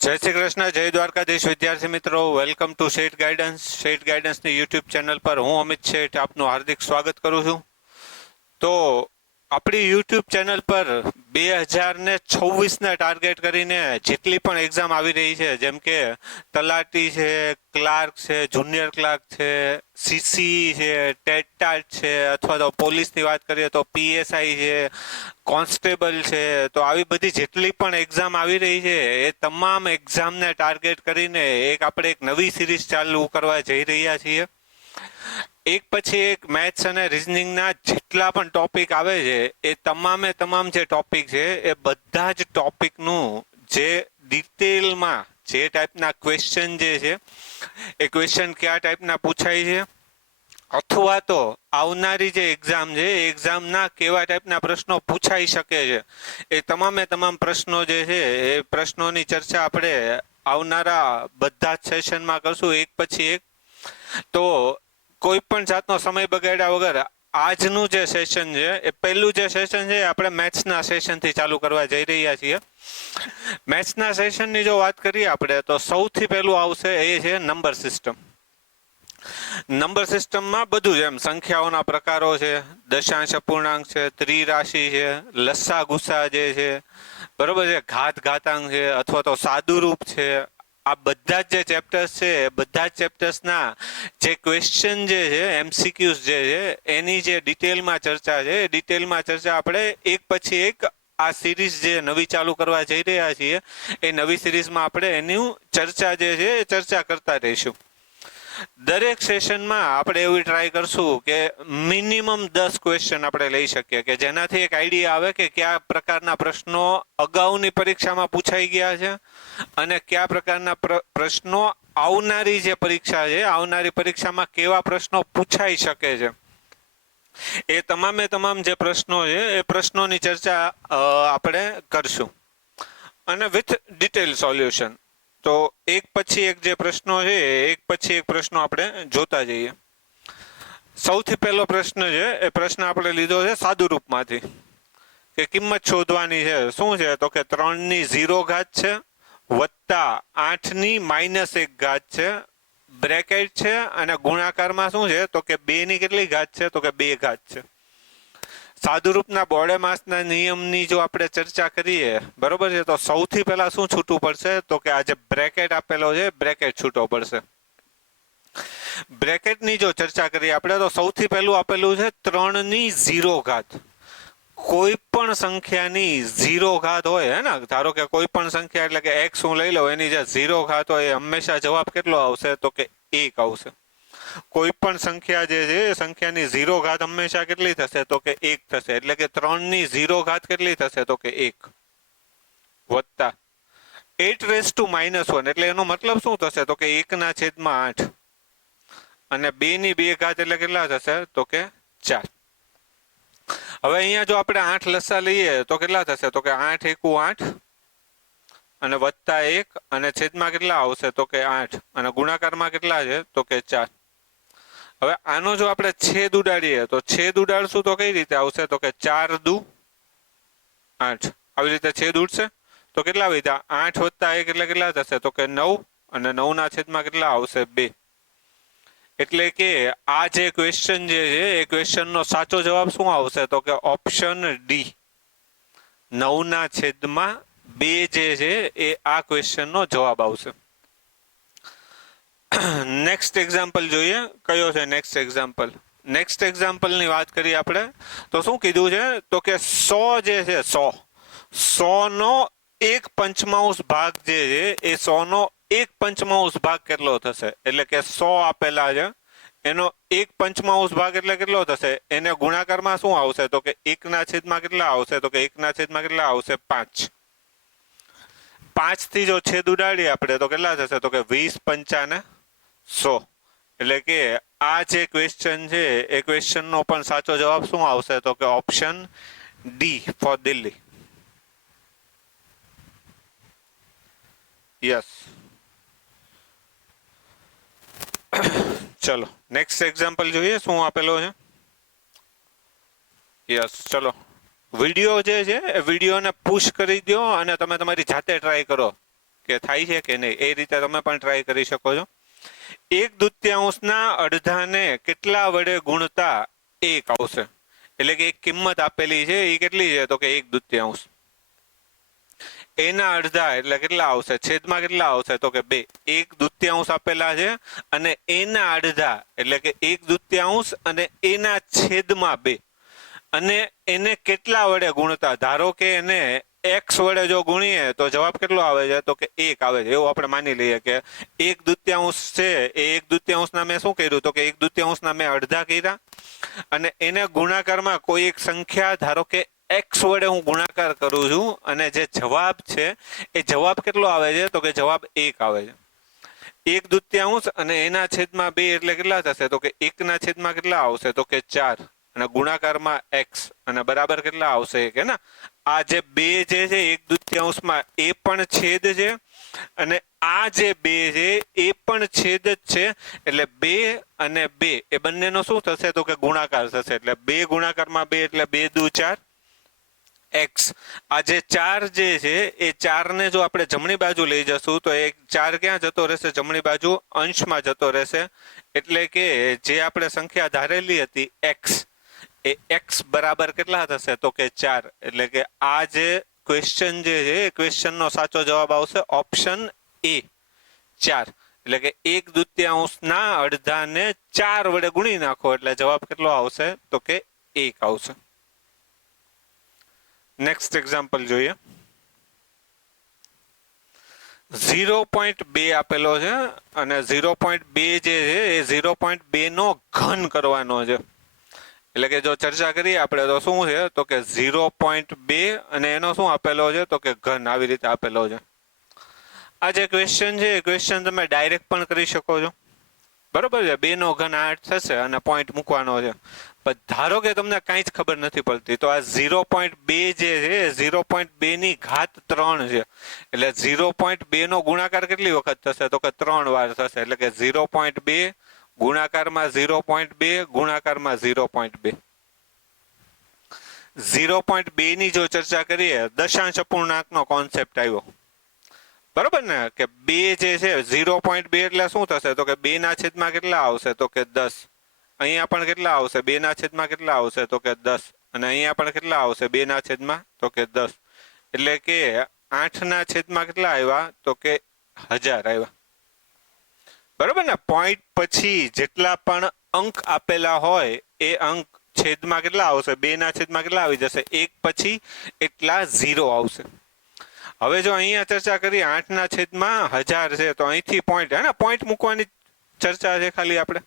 જય શ્રી કૃષ્ણ, જય દ્વારકાધીશ વિદ્યાર્થી મિત્રો. વેલકમ ટુ શેઠ ગાઈડન્સ શેઠ ગાઈડન્સની યુટ્યુબ ચેનલ પર હું અમિત શેઠ આપનું હાર્દિક સ્વાગત કરું છું. તો આપણી યુટ્યુબ ચેનલ પર બે હજાર ને છવ્વીસના ટાર્ગેટ કરીને જેટલી પણ એક્ઝામ આવી રહી છે, જેમ કે તલાટી છે ક્લાર્ક છે જુનિયર ક્લાર્ક છે સીસી છે ટેટાટ છે, અથવા તો પોલીસની વાત કરીએ તો પીએસઆઈ છે કોન્સ્ટેબલ છે, તો આવી બધી જેટલી પણ એક્ઝામ આવી રહી છે, એ તમામ એક્ઝામને ટાર્ગેટ કરીને એક આપણે એક નવી સિરીઝ ચાલુ કરવા જઈ રહ્યા છીએ. એક પછી એક મેથ્સ અને રિઝનિંગના જેટલા પણ ટોપિક આવે છે, એ તમામે તમામ જે ટોપિક છે, એ બધા જ ટોપિકનું જે ડિટેલમાં જે ટાઈપના ક્વેશ્ચન જે છે, એ ક્વેશ્ચન કયા ટાઈપના પૂછાય છે, અથવા તો આવનારી જે એક્ઝામ છે, એ એક્ઝામના કેવા ટાઈપના પ્રશ્નો પૂછાઈ શકે છે, એ તમામે તમામ પ્રશ્નો જે છે, એ પ્રશ્નોની ચર્ચા આપણે આવનારા બધા જ સેશનમાં કરશું. એક પછી એક. તો કોઈ પણ જાતનો સમય બગાડ્યા વગર આજનું જે સેશન છે, એ પહેલું જે સેશન છે આપણે મેથ્સના સેશનથી ચાલુ કરવા જઈ રહ્યા છીએ. મેથ્સના સેશનની જો વાત કરીએ આપણે, તો સૌથી પહેલું આવશે એ છે નંબર સિસ્ટમ નંબર સિસ્ટમમાં બધું જ એમ સંખ્યાઓના પ્રકારો છે, દશાંશ અપૂર્ણાંક છે, ત્રિરાશિ છે લસ્સા ગુસ્સા જે છે, બરોબર છે ઘાત ઘાતાંક છે, અથવા તો સાદુરૂપ છે આ બધા જ ચેપ્ટર્સ છે, બધા ચેપ્ટર્સના જે ક્વેશ્ચન જે છે એમસીક્યુઝ જે છે, એની જે ડિટેલમાં ચર્ચા છે, એ ડિટેલમાં ચર્ચા આપણે એક પછી એક આ સિરીઝ જે નવી ચાલુ કરવા જઈ રહ્યા છીએ, એ નવી સિરીઝમાં આપણે એની ચર્ચા જે છે, એ ચર્ચા કરતા રહીશું. દરેક સેશનમાં આપણે એવી ટ્રાય કરશું કે મિનિમમ દસ ક્વેશ્ચન આપણે લઈ શકીએ કે જેનાથી એક આઈડિયા આવે કે કયા પ્રકારના પ્રશ્નો અગાઉની પરીક્ષામાં પૂછાઈ ગયા છે અને કયા પ્રકારના પ્ર- પ્રશ્નો આવનારી જે પરીક્ષા છે, આવનારી પરીક્ષામાં કેવા પ્રશ્નો પૂછાઈ શકે છે. એ તમામે તમામ જે પ્રશ્નો છે, એ પ્રશ્નોની ચર્ચા આપણે કરશું. અને વિથ ડિટેલ સોલ્યુશન તો એક પછી એક જે પ્રશ્નો છે, એક પછી એક પ્રશ્નો આપણે જોતા જઈએ. સૌથી પહેલો પ્રશ્ન છે, એ પ્રશ્ન આપણે લીધો છે સાદુરૂપમાંથી કે કિંમત શોધવાની છે, શું છે? તો કે ત્રણની ઝીરો ઘાત છે, વત્તા આઠની માઇનસ એક ઘાત છે, બ્રેકેટ છે, અને ગુણાકારમાં શું છે? તો કે બેની કેટલી ઘાત છે? તો કે બે ઘાત છે. સાદુરૂપના બોડે માસના નિયમની જો આપણે ચર્ચા કરીએ, બરોબર છે? તો સૌથી પહેલા શું છૂટવું પડશે? તો કે આ જે બ્રેકેટ આપેલો છે, બ્રેકેટ છૂટવો પડશે. બ્રેકેટની જો ચર્ચા કરીએ આપણે, તો સૌથી પહેલું આપેલું છે ત્રણની ઝીરો ઘાત. કોઈ પણ સંખ્યાની ઝીરો ઘાત હોય, હે ને? ધારો કે કોઈ પણ સંખ્યા એટલે કે એક્સ હું લઈ લઉં, એની જે ઝીરો ઘાત હોય, એ હંમેશા જવાબ કેટલો આવશે? તો કે એક આવશે. કોઈ પણ સંખ્યા જે છે, એ સંખ્યાની ઝીરો ઘાત હંમેશા કેટલી થશે? તો કે એક થશે. એટલે કે ત્રણની ઝીરો ઘાત કેટલી થશે? તો કે એક. વત્તા. Eight raise to minus one. એટલે એનો મતલબ શું થશે? તો કે એકના છેદમાં આઠ. અને બે ની બે ઘાત એટલે કેટલા થશે? તો કે ચાર. હવે અહીંયા જો આપણે આઠ લસા લઈએ, તો કેટલા થશે? તો કે આઠ એકુ આઠ અને વત્તા એક. અને છેદમાં કેટલા આવશે? તો કે આઠ. અને ગુણાકારમાં કેટલા છે? તો કે ચાર. હવે આનો જો આપણે છેદ ઉડાડીએ, તો છેદ ઉડાડશું તો કઈ રીતે આવશે? તો કે ચાર દુ આઠ. આવી રીતે છેદ ઉડશે. તો કેટલા વધ્યા આઠ વત્તા એક એટલે કેટલા થશે? તો કે નવ અને નવના છેદમાં કેટલા આવશે? બે. એટલે કે આ જે ક્વેશ્ચન જે છે, એ ક્વેશ્ચનનો સાચો જવાબ શું આવશે? તો કે ઓપ્શન ડી નવના છેદમાં બે જે છે, એ આ ક્વેશ્ચનનો જવાબ આવશે. નેક્સ્ટ એક્ઝામ્પલ જોઈએ. કયો છે નેક્સ્ટ એક્ઝામ્પલ નેક્સ્ટ એક્ઝામ્પલની વાત કરીએ આપણે, તો શું કીધું છે? તો કે સો જે છે, સો. સો નો એક પંચમાંશ ભાગ જે છે, એ સો નો એક પંચમાંશ ભાગ કેટલો થશે? એટલે કે સો આપેલા છે. એનો એક પંચમાંશ ભાગ એટલે કેટલો થશે? એને ગુણાકારમાં શું આવશે? તો કે એકના છેદમાં કેટલા આવશે? તો કે એકના છેદમાં કેટલા આવશે? પાંચ. પાંચથી જો છેદ ઉડાડીએ આપણે, તો કેટલા થશે? તો કે વીસ પંચાને સો એટલે કે આ જે ક્વેશ્ચન છે, એ ક્વેશ્ચનનો પણ સાચો જવાબ શું આવશે? તો કે option D four Delhi yes ચલો નેક્સ્ટ એક્ઝામ્પલ જોઈએ, શું આપેલો છે? યસ ચલો. વીડિયો જે છે, એ વિડીયોને પુશ કરી દો અને તમે તમારી જાતે ટ્રાય કરો. કે થાય છે કે નહીં? એ રીતે તમે પણ ટ્રાય કરી શકો છો. એક દૂત્યાંશના અડધાને કેટલા વડે ગુણતા એક આવશે? એટલે કે એક કિંમત આપેલી છે એ કેટલી છે? તો કે એક દૂત્યાંશ. એના અડધા એટલે કેટલા આવશે? છેદમાં કેટલા આવશે? તો કે બે. એક દૂત્યાંશ આપેલા છે અને એના અડધા એટલે કે એક દૂત્યાંશ અને એના છેદમાં બે. અને એને કેટલા વડે ગુણતા? ધારો કે એને એક્સ વડે જો ગુણીએ તો જવાબ કેટલો આવે છે? તો કે એક આવે છે. એવું આપણે માની લઈએ કે એક દૂત્યાંશ છે. એ એક દૂત્યાંશના મેં શું કર્યું? તો કે એક દુત્યાંશના મેં અડધા કર્યા અને એને ગુણાકારમાં કોઈ એક સંખ્યા ધારો કે એક્સ વડે હું ગુણાકાર કરું છું અને જે જવાબ છે, એ જવાબ કેટલો આવે છે? તો કે જવાબ એક આવે છે. એક દૂત્યાંશ અને એના છેદમાં બે એટલે કેટલા થશે? તો કે એકના છેદમાં કેટલા આવશે? તો કે ચાર. અને ગુણાકારમાં એક્સ અને બરાબર કેટલા આવશે કે ના? આ જે બે જે છે, એક દૂત્યાંશમાં એ પણ છેદ છે અને આ જે બે છે, એ પણ છેદ જ છે. એટલે બે અને બે, એ બંનેનો શું થશે તો કે ગુણાકાર થશે. એટલે બે ગુણાકારમાં બે, એટલે બે દુ ચાર એક્સ આ જે ચાર જે છે, એ ચારને જો આપણે જમણી બાજુ લઈ જશું, તો એક ચાર ક્યાં જતો રહેશે? જમણી બાજુ અંશમાં જતો રહેશે. એટલે કે જે આપણે સંખ્યા ધારેલી હતી એક્સ એ એક્સ બરાબર કેટલા થશે? તો કે ચાર. એટલે કે આ જે ક્વેશ્ચન જે છે, એ ક્વેશ્ચનનો સાચો જવાબ આવશે ઓપ્શન એ ચાર. એટલે કે એક દ્વિતીયાંશના અડધાને ચાર વડે ગુણી નાખો. એટલે જવાબ કેટલો આવશે? તો કે એક આવશે. નેક્સ્ટ એક્ઝામ્પલ જોઈએ. ઝીરો પોઈન્ટ બે આપેલો છે અને ઝીરો પોઈન્ટ બે જે છે, એ ઝીરો પોઈન્ટ બે નો ઘન કરવાનો છે. એટલે કે જો ચર્ચા કરીએ, આપણે તો શું છે, તો કે ઝીરો પોઈન્ટ બે અને એનો શું આપેલો છે, તો કે ઘન, આવી રીતે આપેલો છે. આ જે ક્વેશ્ચન છે, એ ક્વેશ્ચન તમે ડાયરેક્ટ પણ કરી શકો છો. બરોબર છે? બે નો ઘન આઠ થશે અને પોઈન્ટ મૂકવાનો છે. પણ ધારો કે તમને કાંઈ જ ખબર નથી પડતી, તો આ ઝીરો પોઈન્ટ બે જે છે ઝીરો પોઈન્ટ બે ની ઘાત ત્રણ છે. એટલે ઝીરો પોઈન્ટ બે નો ગુણાકાર કેટલી વખત થશે? તો કે ત્રણ વાર થશે. એટલે કે ઝીરો પોઈન્ટ બે ગુણાકારમાં ઝીરો પોઈન્ટ બે, ગુણાકારમાં ઝીરો પોઈન્ટ બે. ઝીરો પોઈન્ટ બે ની જો ચર્ચા કરીએ, દશાંશ અપૂર્ણાંકનો કોન્સેપ્ટ આવ્યો. બરોબર ને? કે બે જે છે, ઝીરો પોઈન્ટ બે એટલે શું થશે? તો કે બે ના છેદમાં કેટલા આવશે? તો કે દસ. અહીંયા પણ કેટલા આવશે? બે ના છેદમાં કેટલા આવશે? તો કે દસ. અને અહીંયા પણ કેટલા આવશે? બે ના છેદમાં, તો કે દસ. એટલે કે આઠ ના છેદમાં કેટલા આવ્યા? તો કે હજાર આવ્યા. બરોબર ને? પોઈન્ટ પછી જેટલા પણ અંક આપેલા હોય, એ અંક છેદમાં કેટલા આવશે? બે ના છેદમાં કેટલા આવી જશે? એક પછી એટલા ઝીરો આવશે. હવે જો અહીંયા ચર્ચા કરી આઠ ના છેદમાં હજાર છે, તો અહીંથી પોઈન્ટ હે ને? પોઈન્ટ મૂકવાની ચર્ચા છે ખાલી આપણે.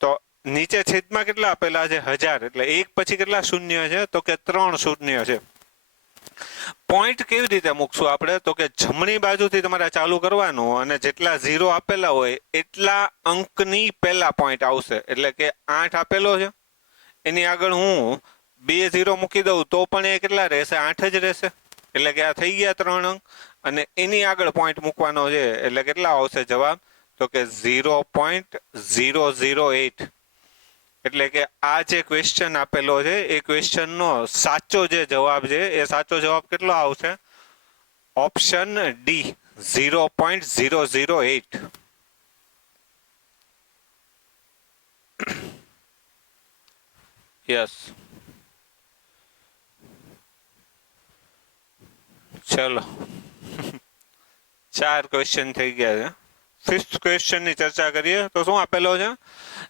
તો નીચે છેદમાં કેટલા આપેલા છે? હજાર. એટલે એક પછી કેટલા શૂન્ય છે? તો કે ત્રણ શૂન્ય છે. પોઈન્ટ કેવી રીતે મૂકશું આપણે? તો કે જમણી બાજુથી તમારે ચાલુ કરવાનું અને જેટલા ઝીરો આપેલા હોય, એટલા અંકની પહેલા પોઈન્ટ આવશે. એટલે કે આઠ આપેલો છે. એની આગળ હું બે ઝીરો મૂકી દઉં, તો પણ એ કેટલા રહેશે? આઠ જ રહેશે. એટલે કે આ થઈ ગયા ત્રણ અંક. અને એની આગળ પોઈન્ટ મૂકવાનો છે. એટલે કેટલા આવશે જવાબ? તો કે zero point zero zero eight એટલે કે આ જે ક્વેશ્ચન આપેલો છે, એ ક્વેશ્ચનનો સાચો જે જવાબ છે, એ સાચો જવાબ કેટલો આવશે? Option D zero point zero zero eight yes ચલો. ચાર ક્વેશ્ચન થઈ ગયા છે. ફિફ્થ ક્વેશ્ચનની ચર્ચા કરીએ. તો શું આપેલો છે?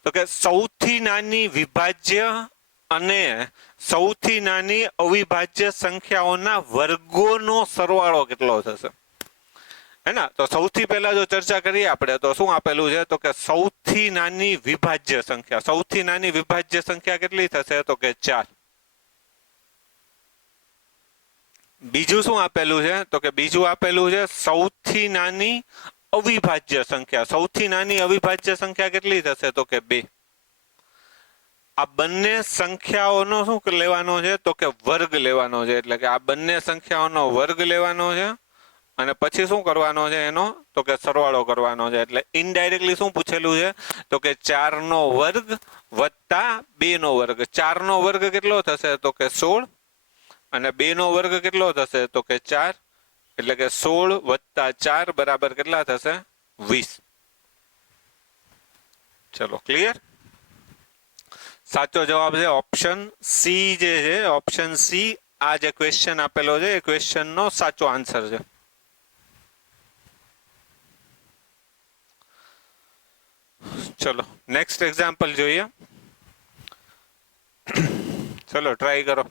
તો કે સૌથી નાની વિભાજ્ય અને સૌથી નાની અવિભાજ્ય સંખ્યાઓના વર્ગોનો સરવાળો કેટલો થશે? હે ને તો સૌથી પહેલા જો ચર્ચા કરીએ આપણે, તો શું આપેલું છે? તો કે સૌથી નાની વિભાજ્ય સંખ્યા. સૌથી નાની વિભાજ્ય સંખ્યા કેટલી થશે? તો કે ચાર. બીજું શું આપેલું છે? તો કે બીજું આપેલું છે, સૌથી નાની અવિભાજ્ય સંખ્યા. સૌથી નાની અવિભાજ્ય સંખ્યા કેટલી થશે? તો કે બે. આ બંને સંખ્યાઓનો શું લેવાનો છે? તો કે વર્ગ લેવાનો છે. એટલે કે આ બંને સંખ્યાઓનો વર્ગ લેવાનો છે અને પછી શું કરવાનો છે એનો? તો કે સરવાળો કરવાનો છે. એટલે ઇનડાયરેક્ટલી શું પૂછેલું છે? તો કે ચાર નો વર્ગ વત્તા બે નો વર્ગ. ચાર નો વર્ગ કેટલો થશે? તો કે સોળ. અને બે નો વર્ગ કેટલો થશે? તો કે ચાર. એટલે કે સોળ વત્તા ચાર બરાબર કેટલા થશે? વીસ. ચલો ક્લિયર સાચો જવાબ છે ઓપ્શન સી જે છે ઓપ્શન સી આ જે ક્વેશ્ચન આપેલો છે, એ ક્વેશ્ચન નો સાચો આન્સર છે. ચલો નેક્સ્ટ એક્ઝામ્પલ જોઈએ. ચલો ટ્રાય કરો.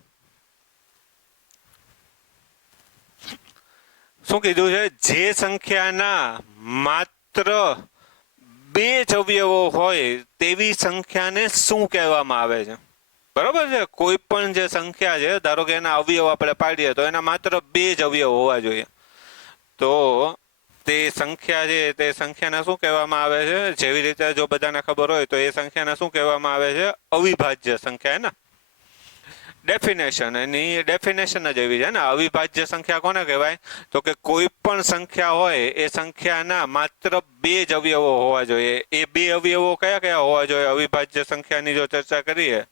શું કીધું છે? જે સંખ્યાના માત્ર બે જ અવયવો હોય તેવી સંખ્યાને શું કહેવામાં આવે છે? બરોબર છે? કોઈ પણ જે સંખ્યા છે, ધારો કે એના અવયવ આપણે પાડીએ, તો એના માત્ર બે જ અવયવ હોવા જોઈએ. તો તે સંખ્યા છે, તે સંખ્યાને શું કહેવામાં આવે છે? જેવી રીતે જો બધાને ખબર હોય, તો એ સંખ્યાને શું કહેવામાં આવે છે? અવિભાજ્ય સંખ્યા, હે ને? ડેફિનેશન એની ડેફિનેશન જ એવી છે ને. અવિભાજ્ય સંખ્યા કોને કહેવાય? તો કે કોઈ પણ સંખ્યા હોય, એ સંખ્યાના માત્ર બે જ અવયવો હોવા જોઈએ. એ બે અવયવો કયા કયા હોવા જોઈએ? અવિભાજ્ય સંખ્યાની જો ચર્ચા કરીએ,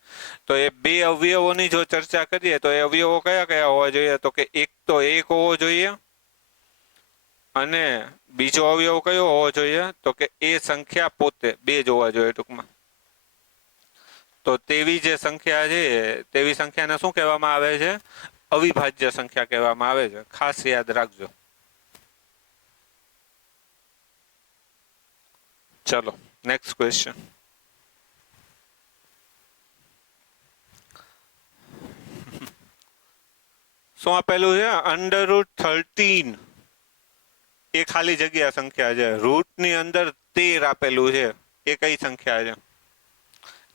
તો એ બે અવયવોની જો ચર્ચા કરીએ, તો એ અવયવો કયા કયા હોવા જોઈએ? તો કે એક તો એક હોવો જોઈએ અને બીજો અવયવ કયો હોવો જોઈએ? તો કે એ સંખ્યા પોતે બે જ હોવા જોઈએ ટૂંકમાં. તો તેવી જે સંખ્યા છે, તેવી સંખ્યાને શું કહેવામાં આવે છે? અવિભાજ્ય સંખ્યા કહેવામાં આવે છે. ખાસ યાદ રાખજો. ચલો નેક્સ્ટ ક્વેશ્ચન શું આપેલું છે? અંડર રૂટ થર્ટીન એ ખાલી જગ્યા સંખ્યા છે. રૂટની અંદર તેર આપેલું છે. એ કઈ સંખ્યા છે?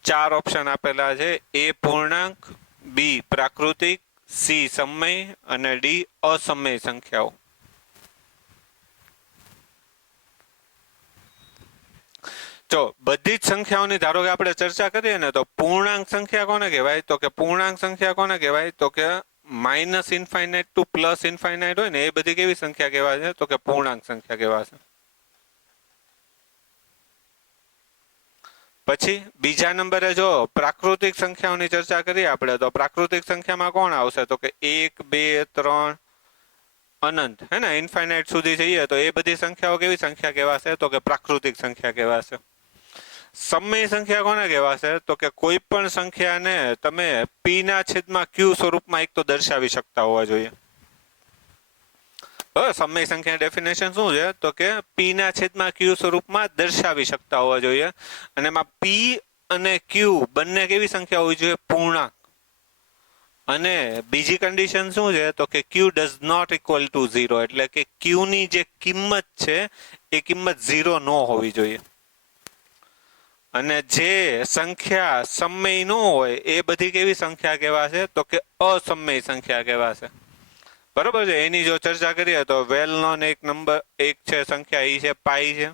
ચાર ઓપ્શન આપેલા છે. એ પૂર્ણાંક બી પ્રાકૃતિક સી સમય અને ડી અસમય સંખ્યાઓ. જો બધી જ સંખ્યાઓની, ધારો કે આપણે ચર્ચા કરીએ ને, તો પૂર્ણાંક સંખ્યા કોને કહેવાય? તો કે પૂર્ણાંક સંખ્યા કોને કહેવાય? તો કે minus infinite to plus infinite હોય ને, એ બધી કેવી સંખ્યા કહેવાય છે તો કે પૂર્ણાંક સંખ્યા કહેવાશે. પછી બીજા નંબરે જો પ્રાકૃતિક સંખ્યાઓની ચર્ચા કરીએ આપણે, તો પ્રાકૃતિક સંખ્યામાં કોણ આવશે? તો કે એક, બે, ત્રણ, અનંત, હે ને? ઇન્ફાઇનાઇટ સુધી જઈએ તો એ બધી સંખ્યાઓ કેવી સંખ્યા કહેવાશે? તો કે પ્રાકૃતિક સંખ્યા કહેવાશે. સમય સંખ્યા કોને કહેવાશે? તો કે કોઈ પણ સંખ્યાને તમે પી ના છેદમાં ક્યુ સ્વરૂપમાં એક તો દર્શાવી શકતા હોવા જોઈએ. હવે સમય સંખ્યા ડેફિનેશન શું છે? તો કે પી ના છેદમાં ક્યુ સ્વરૂપમાં દર્શાવી શકતા હોવા જોઈએ. અને એમાં પી અને ક્યુ બંને કેવી સંખ્યા હોવી જોઈએ? પૂર્ણાંક. અને બીજી કન્ડિશન શું છે? તો કે Q does not equal to zero એટલે કે ક્યુ ની જે કિંમત છે, એ કિંમત ઝીરો ન હોવી જોઈએ. અને જે સંખ્યા સમય ન હોય, એ બધી કેવી સંખ્યા કહેવાશે? તો કે અસમય સંખ્યા કહેવાશે. બરોબર છે? એની જો ચર્ચા કરીએ તો વેલ નોન એક નંબર, એક છે સંખ્યા એ છે પાઈ છે.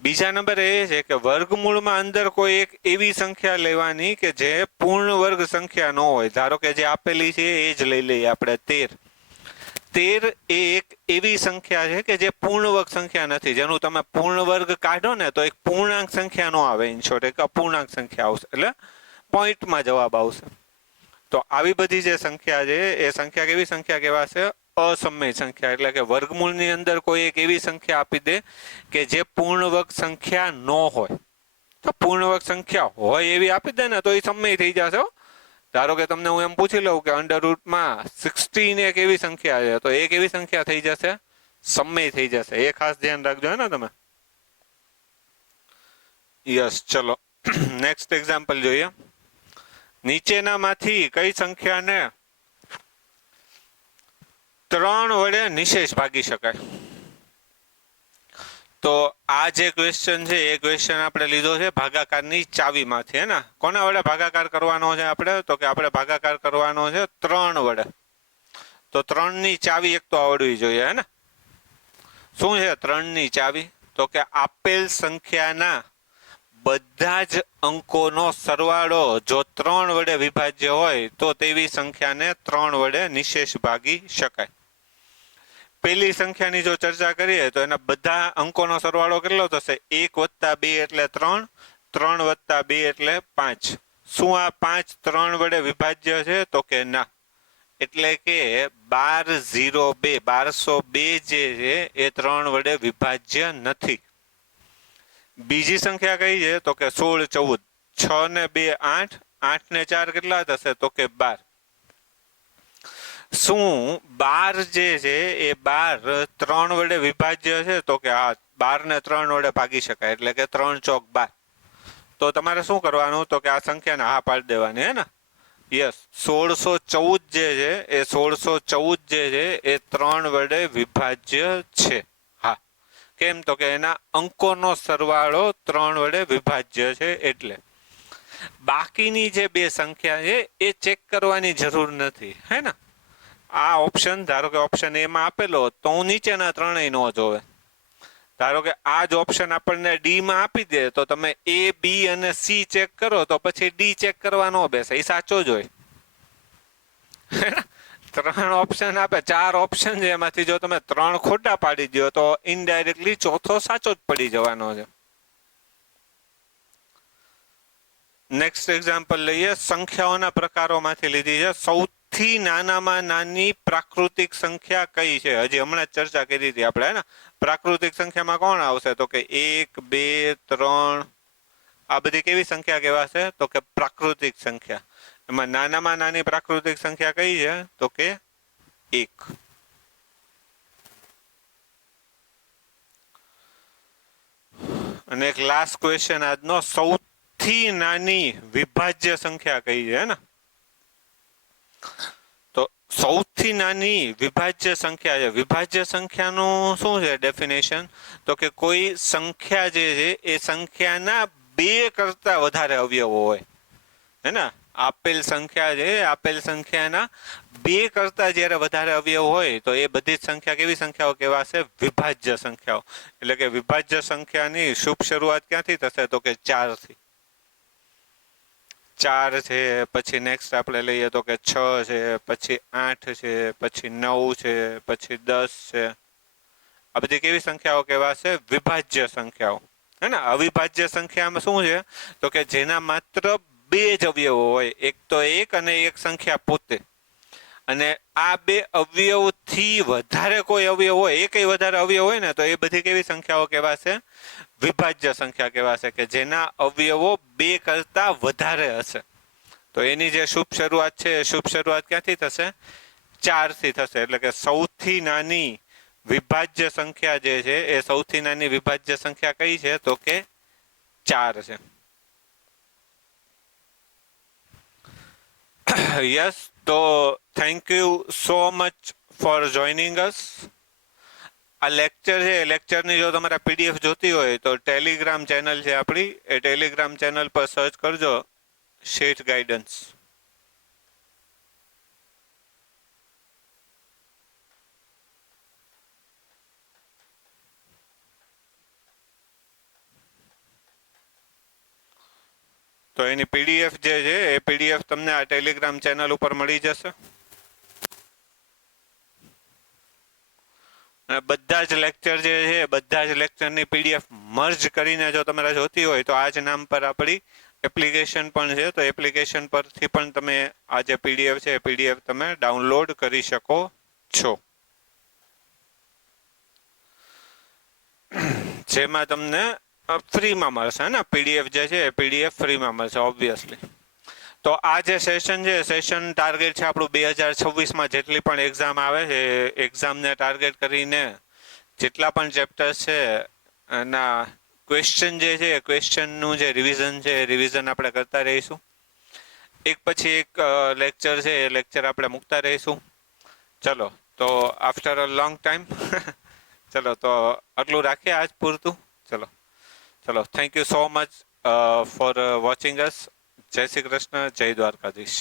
બીજા નંબર એ છે કે વર્ગમૂળમાં અંદર કોઈ એક એવી સંખ્યા લેવાની કે જે પૂર્ણ વર્ગ સંખ્યા ન હોય. ધારો કે જે આપેલી છે એ જ લઈ લઈએ આપણે, તેર. તેર એ એક એવી સંખ્યા છે કે જે પૂર્ણ વર્ગ સંખ્યા નથી. જેનું તમે પૂર્ણ વર્ગ કાઢો ને તો એક પૂર્ણાંક સંખ્યા નો આવે ઇન શોર્ટ એક અપૂર્ણાંક સંખ્યા આવશે. એટલે પોઈન્ટમાં જવાબ આવશે. તો આવી બધી જે સંખ્યા છે, એ સંખ્યા કેવી સંખ્યા કહેવાશે? અસમય સંખ્યા, એટલે કે વર્ગમૂળની અંદર કોઈ એક એવી સંખ્યા આપી દે કે જે પૂર્ણવક સંખ્યા ન હોય. તો પૂર્ણવર્ગ સંખ્યા હોય એવી આપી દે ને તો એ સમય થઈ જશે. ધારો કે તમને હું એમ પૂછી લઉં કે અંડર રૂટમાં સિક્સટીન એક એવી સંખ્યા છે, તો એક એવી સંખ્યા થઈ જશે? સમય થઈ જશે. એ ખાસ ધ્યાન રાખજો ને તમે. યસ ચલો. નેક્સ્ટ એક્ઝામ્પલ જોઈએ. નીચેનામાંથી કઈ સંખ્યાને ત્રણ વડે નિશેષ ભાગી શકાય. તો આ જે ક્વેશ્ચન છે, એ ક્વેશ્ચન આપણે લીધો છે, ભાગાકારની ચાવીમાંથી, હે ને? કોના વડે ભાગાકાર કરવાનો છે આપણે? તો કે આપણે ભાગાકાર કરવાનો છે ત્રણ વડે. તો ત્રણની ચાવી એક તો આવડવી જોઈએ, હે ને? શું છે ત્રણની ચાવી? તો કે આપેલ સંખ્યાના બધા જ અંકોનો સરવાળો જો ત્રણ વડે વિભાજ્ય હોય, તો તેવી સંખ્યાને ત્રણ વડે નિશેષ ભાગી શકાય. પેલી સંખ્યાની જો ચર્ચા કરીએ, તો એના બધા અંકોનો સરવાળો કેટલો થશે? એક વત્તા બે એટલે ત્રણ ત્રણ વત્તા બે એટલે પાંચ. શું આ પાંચ ત્રણ વડે વિભાજ્ય છે? તો કે ના. એટલે કે બાર ઝીરો બે, બારસો બે જે છે, એ ત્રણ વડે વિભાજ્ય નથી. બીજી સંખ્યા કઈ છે? તો કે સોળ, ચૌદ. છ ને બે, આઠ. આઠ ને ચાર કેટલા થશે? તો કે બાર. શું બાર જે છે, એ બાર ત્રણ વડે વિભાજ્ય છે? તો કે હા, બાર ને ત્રણ વડે ભાગી શકાય. એટલે કે ત્રણ ચોક બાર. તો તમારે શું કરવાનું? તો કે આ સંખ્યાને હા પાડી દેવાની, હે ને? યસ. સોળસો ચૌદ જે છે, એ સોળસો ચૌદ જે છે, એ ત્રણ વડે વિભાજ્ય છે. કેમ તો કે એના અંકોનો સરવાળો ત્રણ વડે વિભાજ્ય છે એટલે. બાકીની જે બે સંખ્યા છે, એ ચેક કરવાની જરૂર નથી, હે ને? આ ઓપ્શન ધારો કે ઓપ્શન એમાં આપેલો તો હું નીચેના ત્રણેય નો જોવે ધારો કે આ જ ઓપ્શન આપણને ડીમાં આપી દે, તો તમે એ બી અને સી ચેક કરો, તો પછી ડી ચેક કરવા નો બેસે, એ સાચો જ હોય. ત્રણ ઓપ્શન આપે, ચાર ઓપ્શન છે એમાંથી જો તમે ત્રણ ખોટા પાડી દો તો ઇનડાયરેક્ટલી ચોથો સાચો જ પડી જવાનો છે. નેક્સ્ટ એક્ઝામ્પલ લઈએ, સંખ્યાઓના પ્રકારોમાંથી લીધી છે. સૌથી નાનામાં નાની પ્રાકૃતિક સંખ્યા કઈ છે? હજી હમણાં ચર્ચા કરી હતી આપણે ને? પ્રાકૃતિક સંખ્યામાં કોણ આવશે? તો કે એક, બે, ત્રણ. આ બધી કેવી સંખ્યા કહેવાશે? તો કે પ્રાકૃતિક સંખ્યા. એમાં નાનામાં નાની પ્રાકૃતિક સંખ્યા કઈ છે? તો કે એક. અને એક લાસ્ટ ક્વેશ્ચન આજનો. સૌથી નાની વિભાજ્ય સંખ્યા કઈ છે ને તો સૌથી નાની વિભાજ્ય સંખ્યા છે. વિભાજ્ય સંખ્યાનું શું છે ડેફિનેશન તો કે કોઈ સંખ્યા જે છે, એ સંખ્યાના બે કરતા વધારે અવયવો હોય. હે ને આપેલ સંખ્યા છે, આપેલ સંખ્યાના બે કરતા જ્યારે વધારે અવયવ હોય તો એ બધી જ સંખ્યા કેવી સંખ્યાઓ કહેવાશે? વિભાજ્ય સંખ્યાઓ. એટલે કે વિભાજ્ય સંખ્યાની શુભ શરૂઆત ક્યાંથી થશે? તો કે ચારથી. ચાર છે, પછી નેક્સ્ટ આપણે લઈએ તો કે છ છે, પછી આઠ છે, પછી નવ છે, પછી દસ છે. આ બધી કેવી સંખ્યાઓ કહેવાશે? વિભાજ્ય સંખ્યાઓ. હે ને? અવિભાજ્ય સંખ્યામાં શું છે? તો કે જેના માત્ર બે જ અવયવો હોય, એક તો એક અને એક સંખ્યા પોતે. અને આ બે અવયવથી વધારે કોઈ અવયવ હોય એકય વધારે અવયવ હોય ને, તો એ બધી કેવી સંખ્યાઓ કહેવાશે? વિભાજ્ય સંખ્યા કહેવાશે કે જેના અવયવો બે કરતા વધારે હશે. તો એની જે શુભ શરૂઆત છે, એ શુભ શરૂઆત ક્યાંથી થશે? ચારથી થશે, એટલે કે સૌથી નાની વિભાજ્ય સંખ્યા જે છે, એ સૌથી નાની વિભાજ્ય સંખ્યા કઈ છે? તો કે ચાર છે. યસ તો thank you so much for joining us આ લેક્ચર છે લેક્ચરની જો તમારે પીડીએફ જોતી હોય, તો ટેલિગ્રામ ચેનલ છે આપણી. એ ટેલિગ્રામ ચેનલ પર સર્ચ કરજો. શેઠ ગાઈડન્સ તો એની પીડીએફ જે છે, એ પીડીએફ તમને આ ટેલિગ્રામ ચેનલ ઉપર મળી જશે. અને બધા જ લેક્ચર જે છે બધા જ લેક્ચરની પીડીએફ મર્જ કરીને જો તમારે જોતી હોય તો આ જ નામ પર આપણી એપ્લિકેશન પણ છે. તો એપ્લિકેશન પરથી પણ તમે આ જે પીડીએફ છે, એ પીડીએફ તમે ડાઉનલોડ કરી શકો છો. જેમાં તમને ફ્રીમાં મળશે ને? પીડીએફ જે છે, એ પીડીએફ ફ્રીમાં મળશે ઓબ્વિયસલી તો આ જે સેશન છે સેશન ટાર્ગેટ છે આપણું બે હજાર છવ્વીસમાં જેટલી પણ એક્ઝામ આવે છે એક્ઝામને ટાર્ગેટ કરીને જેટલા પણ ચેપ્ટર્સ છે, એના ક્વેશ્ચન જે છે ક્વેશ્ચનનું જે રિવિઝન છે, એ રિવિઝન આપણે કરતા રહીશું. એક પછી એક લેક્ચર છે, એ લેક્ચર આપણે મૂકતા રહીશું. ચલો, તો આફ્ટર અ લોંગ ટાઈમ ચલો, તો આટલું રાખીએ આજ પૂરતું. ચલો. ચલો thank you so much for watching us જય શ્રી કૃષ્ણ જય દ્વારકાધીશ